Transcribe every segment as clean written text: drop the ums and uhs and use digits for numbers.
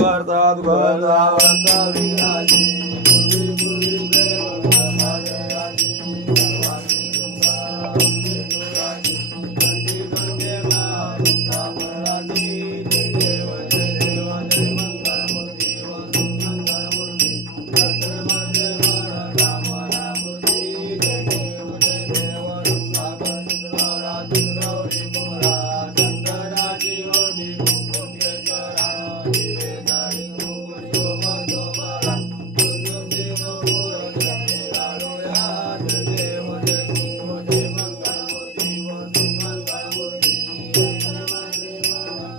भारतात गंधावंत विघ्नाची पूर्वी पूर्वी प्रेम समाजयाची सर्वांनी तुमचा अंबे तुझाची कंठी गंगे मुक्ता फळाची जय देव जय देव जय मंगलमूर्ती वसु मंगलमूर्ती जय कामना मूर्ती जय देव रत्नाकर चित्ररा चित्रौरी मोरा चंदनाची ओढी कुंकुमेश्वरा हिरे जाळी कुंकुम शोभा कुंकुम देव गोड जय लाडोया जय देव जय मंगलमूर्ती वसु मंगलमूर्ती जय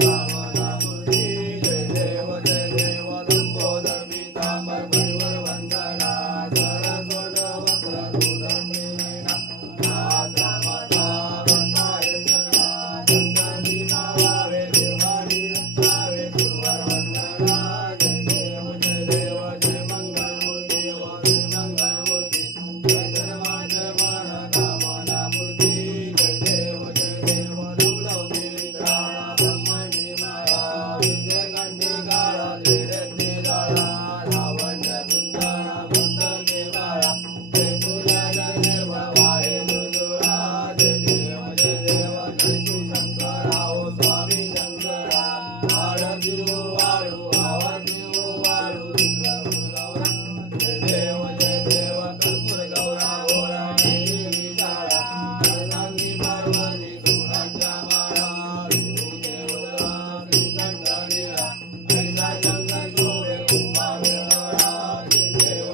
कामना मूर्ती जय देव लंबोदर पीतांबर परिवर वंदना सरस्वत वक्र सुदर्शनी नयना नाथा माता वंदाय शरणा शंकरी मावावे देवानी रक्षावे गुरुवर वंदना जय देव जय मंगलमूर्ती वसु मंगलमूर्ती जय धर्माज मन कामना मूर्ती जय देव लवलवती विक्राळा ब्रह्मणी माया विजय कंठी काळा त्रिरत्ने जाळा लावण्य सुंदर मस्तके बाळा जय तुझ्या जय देव वाहे तुझोळा जय देव जय शिवशंकरा ओ स्वामी शंकरा आरती ओ वाळू आवाजी ओ वाळू गौरा जय देव कर्पूर गौरा ओळा नेली शाळा अर्धांगी पार्वती सुरांच्या माळा विष्णू देवता श्रीकंठ निळा ऐसा शंकर शोभे उमा वेळा जय देव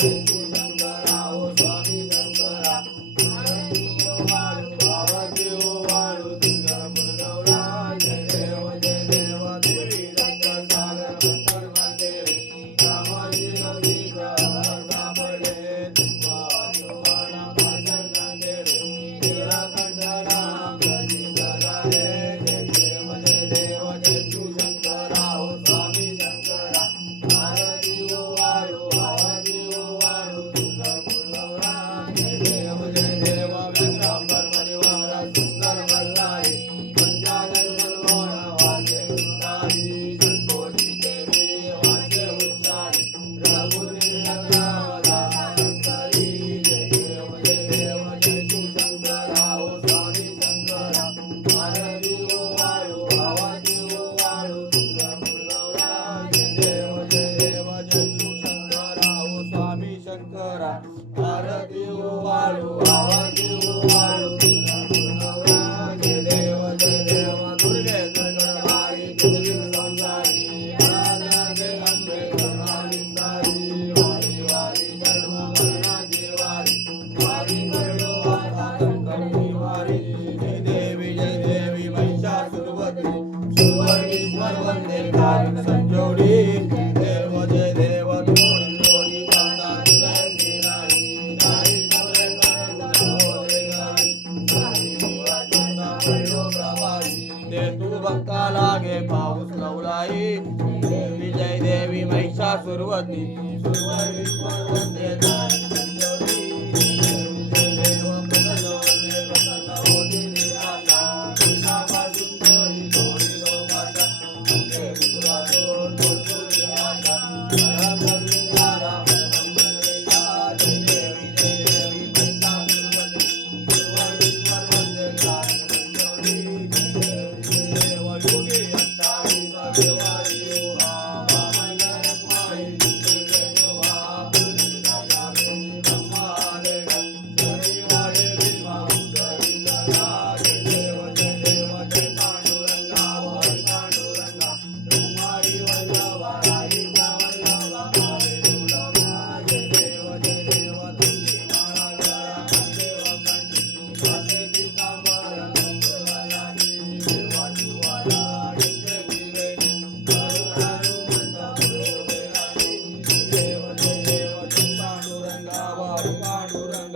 शिवशंकरा ओ स्वामी शंकरा आरती ओ वाळू आवाजी ओ वाळू कर्पूर गौरा जय देव देवी रंग सागर मंथन मंदिरे रामाजी गौरी सापडे तुंबाना भाषण नांदेडे नीलकंठ राम प्रसिद्ध झाले जय देव शिवशंकरा ओ स्वामी शंकरा आरती ओ वाळू आवाजी ओ वाळू कर्पूर गौरा जय देव व्यंगांबर परिवार सुंदर मल्हारी पंचानन मनमोहन वाचे उन्नारी संतोषी देवी वाचे उच्चारी रघुनीलग्रामदा संतरी जय देव शिवशंकरा ओ स्वामी शंकरा आरती ओ वाळू आवाजी ओ वाळू कर्पूर गौरा जय देव शिवशंकरा ओ स्वामी शंकरा आरती ओ वाळू आवाजी ओ वाळू कर्पूर गौरा जय देव दुर्गे दुर्गणवारी दुर्गे संसारी आराधे अंबे करुणानिस्तारी वारी वारी जन्म मरणाची वारी वारी करडो आता संकटनी वारी जय देवी महिषासुरवती सुवर्णेश्वर वंदे कालिक संजोडी जय देव तोडी तोडी कांदा तुझे श्रीराई साई सवरे दे तू भक्ता लागे पाऊस लवलाई जय देवी महिषासुरवती सुवर्णेश्वर वंदे कालिक